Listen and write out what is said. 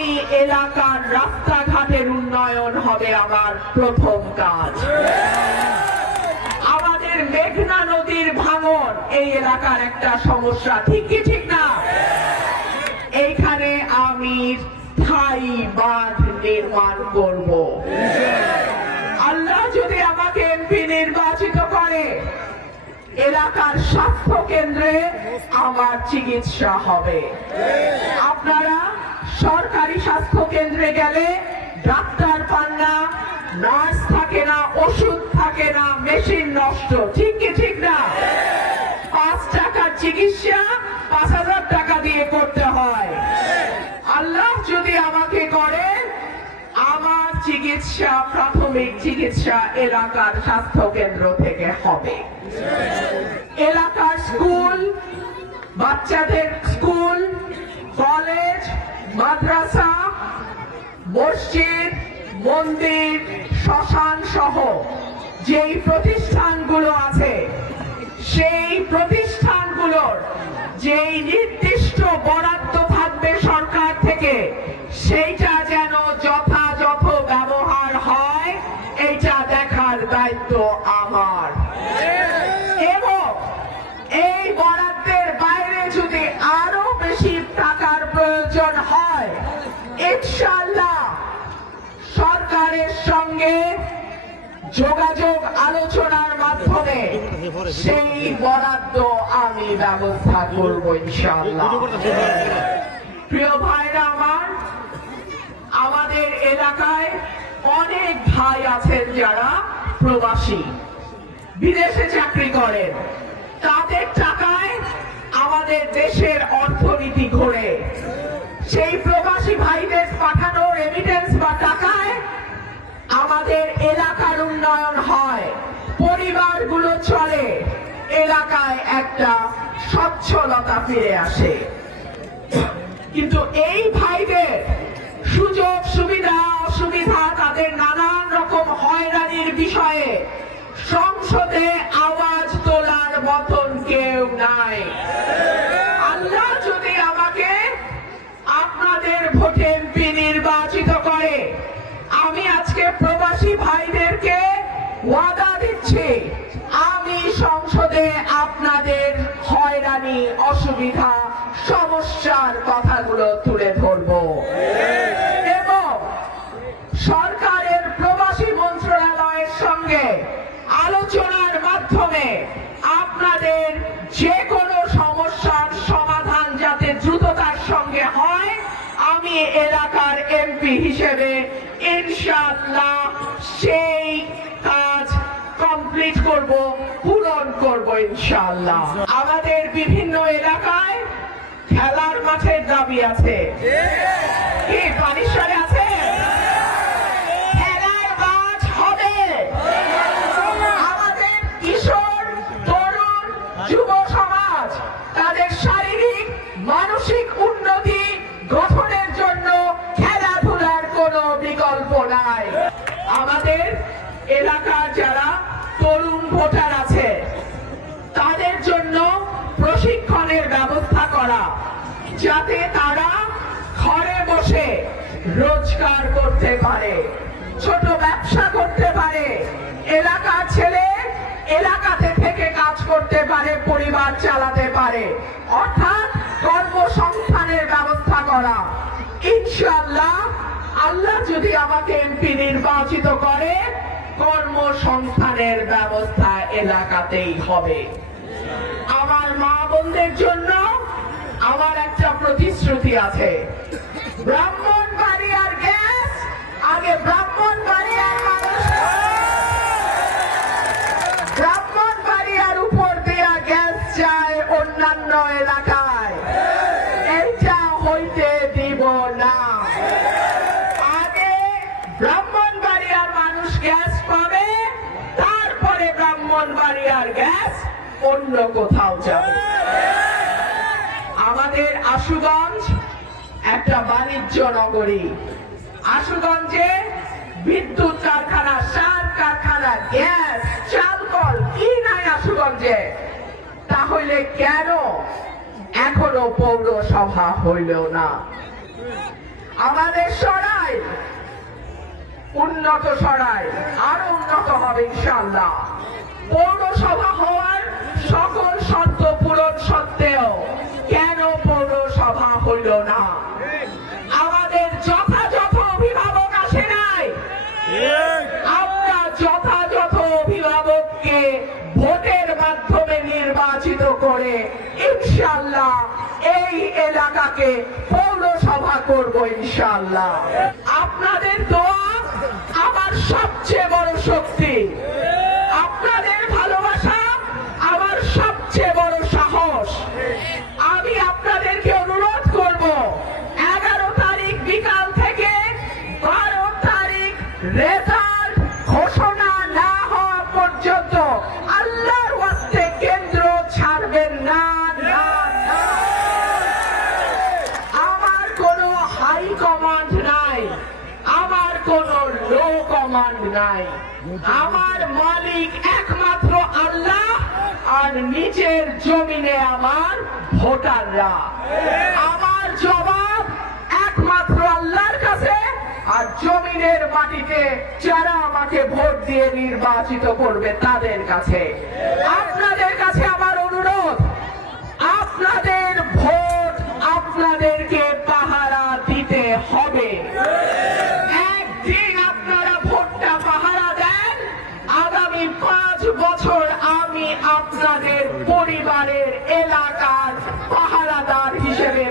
আমি এলাকার রাস্তাঘাটের উন্নয়ন হবে আমার প্রথম কাজ। আমাদের মেঘনা নদীর ভাঙন এই এলাকার একটা সমস্যা, ঠিক কি ঠিক না? এইখানে আমি স্থায়ী বাঁধ নির্মাণ করব। আল্লাহ যদি আমাকে এমপি নির্বাচিত করে, এলাকার স্বাস্থ্য কেন্দ্রে আমার চিকিৎসা হবে। আপনারা সরকারি স্বাস্থ্য কেন্দ্রে গেলে ডাক্তার পান না, নার্স থাকে না, ওষুধ থাকে না, মেশিন নষ্ট, ঠিক কি ঠিক না? 5 টাকার চিকিৎসা 5,000 টাকা দিয়ে করতে হয়। আল্লাহ যদি আমাকে করে, আমার চিকিৎসা, প্রাথমিক চিকিৎসা এলাকার স্বাস্থ্য কেন্দ্র থেকে হবে। এলাকার স্কুল, বাচ্চাদের স্কুল, কলেজ, মাদ্রাসা, মসজিদ, মন্দির, শ্মশান সহ যেই প্রতিষ্ঠানগুলো আছে, সেই প্রতিষ্ঠানগুলোর যেই নির্দিষ্ট বরাদ্দ থাকবে সরকার থেকে, সেইটা যেন যথাযথ ব্যবহার হয়, এইটা দেখার দায়িত্ব আমার। এবং এই বরাদ্দের বাইরে যদি আরো বেশি টাকার প্রয়োজন হয়, ইনশাআল্লাহ সরকারের সঙ্গে যোগাযোগ আলোচনার মাধ্যমে সেই বরাদ্দ আমি ব্যবস্থা করব ইনশাআল্লাহ। প্রিয় ভাইরা আমার, আমাদের এলাকায় অনেক ভাই আছেন যারা প্রবাসী, বিদেশে চাকরি করেন। তাদের টাকায় আমাদের দেশের অর্থনীতি ঘোরে। সেই প্রবাসী ভাইদের পাঠানো রেমিটেন্স বা টাকায় আমাদের এলাকার উন্নয়ন হয়, পরিবারগুলো চলে, এলাকায় একটা সচ্ছলতা ফিরে আসে। কিন্তু এই ভাইদের সুযোগ সুবিধা অসুবিধা, তাদের নানান রকম হয়রানির বিষয়ে সংসদে আওয়াজ তোলার মতন কেউ নাই। আল্লাহ যদি আমাকে আপনাদের ভোটে এমপি নির্বাচিত করে, আমি আজকে প্রবাসী ভাইদেরকে ওয়াদা দিচ্ছি, আমি সংসদে আপনাদের হয়রানি, অসুবিধা, সমস্যার কথাগুলো তুলে ধরব এবং সরকারের প্রবাসী মন্ত্রণালয়ের সঙ্গে আলোচনার মাধ্যমে আপনাদের যে কোনো সমস্যার সমাধান যাতে দ্রুততার সঙ্গে হয়, আমি এলাকার এমপি হিসেবে ইনশাআল্লাহ সেই কাজ কমপ্লিট করব, পূরণ করব ইনশাআল্লাহ। আমাদের বিভিন্ন এলাকায় খেলার মাঠের দাবি আছে, কি পানিশ্বরে আছে? খেলার মাঠ হবে। আমাদের কিশোর, তরুণ, যুব সমাজ তাদের শারীরিক মানসিক উন্নতি গঠনের জন্য খেলাধুলার কোনো বিকল্প নাই। আমাদের এলাকার যারা তরুণ ভোটার আছে, তাদের জন্য প্রশিক্ষণের ব্যবস্থা করা, যাতে তারা ঘরে বসে রোজগার করতে পারে, ছোট ব্যবসা করতে পারে, এলাকার ছেলে এলাকাতে থেকে কাজ করতে পারে, পরিবার চালাতে পারে, অর্থাৎ কর্মসংস্থানের ব্যবস্থা করা। ইনশাআল্লাহ আল্লাহ যদি আমাকে এমপি নির্বাচিত করে, কর্মসংস্থানের ব্যবস্থা এলাকাতেই হবে। আমার মা বোনদের জন্য আমার একটা প্রতিশ্রুতি আছে, ব্রাহ্মণবাড়িয়ার গ্যাস আগে ব্রাহ্মণবাড়িয়ার মানুষ, ব্রাহ্মণবাড়িয়ার উপর দেয়া গ্যাস চায় অন্যান্য এলাকায়, এইটা হইতে দিব না। আগে ব্রাহ্মণবাড়িয়ার মানুষ গ্যাস পাবে, তারপরে ব্রাহ্মণবাড়িয়ার গ্যাস অন্য কোথাও যাবে। আমাদের আশুগঞ্জ একটা বাণিজ্য নগরী। আশুগঞ্জে বিদ্যুৎ কারখানা, সার কারখানা, গ্যাস, চালকল কি নাই আশুগঞ্জে? তাহলে কেন এখনো পৌরসভা হইল না? আমাদের সরাই উন্নত, সরাই আরো উন্নত হবে ইনশাআল্লাহ। পৌরসভা হওয়ার সকল শর্ত পূরণ সত্ত্বেও কেন পৌরসভা হইল না? আমাদের যথাযথ অভিভাবক আসে নাই। আমরা যথাযথ অভিভাবককে ভোটের মাধ্যমে নির্বাচিত করে ইনশাআল্লাহ এই এলাকাকে পৌরসভা করব ইনশাআল্লাহ। আপনাদের দোয়া আমার সবচেয়ে বড় শক্তি, আপনাদের ভালোবাসা আমার সবচেয়ে বড় সাহস। আমি আপনাদেরকে অনুরোধ করব 11 তারিখ বিকাল থেকে 12 তারিখ রেজাল্ট ঘোষণা না হওয়া পর্যন্ত আল্লাহর ওয়াস্তে কেন্দ্র ছাড়বেন না। আমার কোনো হাই কমান্ড নাই, আমার কোনো লো কমান্ড নাই। আমার মালিক একমাত্র আল্লাহ, আর নিচের জমিনে আমার ভোটাররা। আমার জবাব একমাত্র আল্লাহর কাছে, আর জমিনের মাটিতে যারা আমাকে ভোট দিয়ে নির্বাচিত করবে তাদের কাছে। আপনাদের কাছে আমার অনুরোধ, আপনাদের ভোট আপনাদেরকে পাহারা দিতে হবে। একদিন আপনারা ভোটটা পাহারা দেন, আগামী 5 বছর আমি আপনাদের পরিবারের এলাকার পাহারাদার হিসেবে